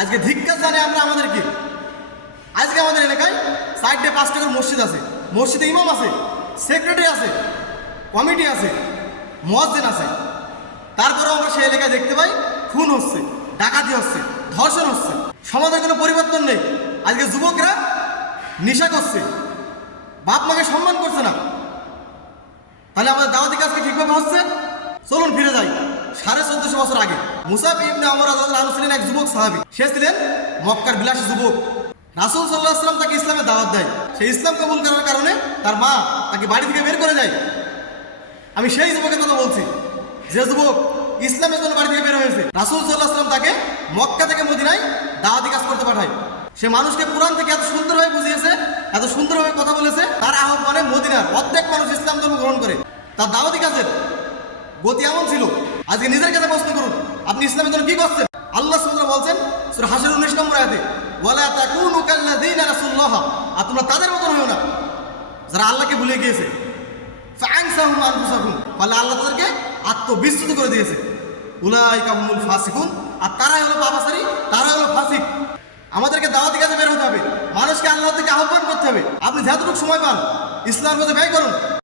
আজকে ধিক্কার জানে আমরা আমাদেরকে। আজকে আমাদের এলাকায় 4টে 5টা করে মসজিদ আছে, মসজিদে ইমাম আছে, সেক্রেটারি আছে, কমিটি আছে, মুয়াজ্জিন আছে, তারপরেও আমরা সেই এলাকায় দেখতে পাই খুন হচ্ছে, ডাকাতি হচ্ছে, ধর্ষণ হচ্ছে, সমাজের কোনো পরিবর্তন নেই। আজকে যুবকরা নেশা করছে, বাপ মাকে সম্মান করছে না। তাহলে আমাদের দাওয়াতি কাজকে ঠিকভাবে হচ্ছে? চলুন ফিরে যাই 1450 বছর আগে। মুসাব ইবনে ওমর রাদিয়াল্লাহু আনহু ছিলেন এক যুবক সাহাবী। সে ছিলেন মক্কার বিলাসী যুবক। রাসূল সাল্লাল্লাহু আলাইহি ওয়াসাল্লাম তাকে ইসলামের দাওয়াত দেয়। সেই ইসলাম কবুল করার কারণে তার মা তাকে বাড়ি থেকে বের করে দেয়। আমি সেই যুবকের কথা বলছি যে যুবক ইসলামের জন্য বাড়ি থেকে বের হয়েছে। রাসূল সাল্লাল্লাহু আলাইহি ওয়াসাল্লাম তাকে মক্কা থেকে মদিনায় দাওয়াতি কাজ করতে পাঠায়। সে মানুষকে কোরআন থেকে এত সুন্দরভাবে বুঝিয়েছে, এত সুন্দরভাবে কথা বলেছে, তার আহ্বানে মদিনার অর্ধেক মানুষ ইসলাম ধর্ম গ্রহণ করে। তার দাওয়াতি কাজের গতি এমন ছিল। আজকে নিজের কাছে প্রশ্ন করুন, আপনি ইসলামের জন্য কি করছেন? আল্লাহ সুবহানাহু বলছেন সূরা হাশর 19 নম্বর আয়াতে, ওয়ালা তাকুনু কাল্লাযিনা রাসূলুল্লাহ, আর তোমরা তাদের মত হইও না যারা আল্লাহকে ভুলে গিয়েছে। ফাআনসাহুম আনফুসাহুম, ফলে আল্লাহ তাদেরকে আত্মবিস্মৃত করে দিয়েছে। উলাইকা হুমুল ফাসিকুন, আর তারাই হলো পাপাচারী, তারাই হলো ফাসিক। আমাদেরকে দাওয়াতি কাজে বের হতে হবে, মানুষকে আল্লাহ থেকে আহ্বান করতে হবে। আপনি যতটুকু সময় পান ইসলামের মধ্যে ব্যয় করুন।